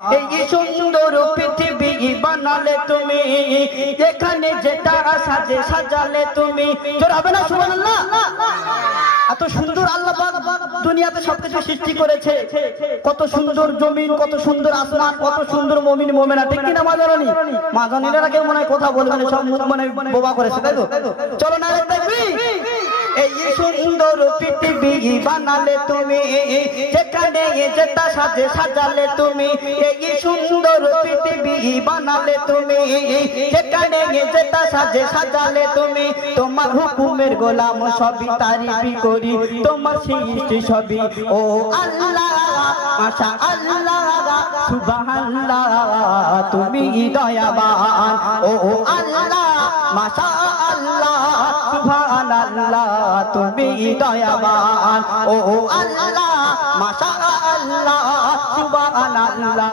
এই সুন্দর পৃথিবী বানালে তুমি, এখানে যেটা সাজে সাজালে তুমি। জোর হবে না সুবহানাল্লাহ? এত সুন্দর আল্লাহ পাক দুনিয়াতে সবকিছু সৃষ্টি করেছে। কত সুন্দর জমিন, কত সুন্দর আসমান, কত সুন্দর মুমিন মুমিনা, ঠিক কি না মা জানি? মা জানিরা কেউ মনে হয় কথা বলবে না, সব মুখ মানে বোবা করেছে, তাই তো? চলো না দেখবি। এই সুন্দর পৃথিবী বানালে তুমি, যেখানে যেটা সাজে সাজালে তুমি। এই সুন্দর পৃথিবী বানালে তুমি, যেখানে যেটা সাজে সাজালে তুমি। তোমার হুকুমের গোলাম সবই তারিফি করি, তোমার সৃষ্টি সবই ও আল্লাহ, মাশাআল্লাহ, সুবহানাল্লাহ, তুমি দয়াবান ও আল্লাহ, মাশাআল্লাহ, সুবহানাল্লাহ, তুমি দয়াবান ও আল্লাহ, মাশাআল্লাহ, সুবহানাল্লাহ।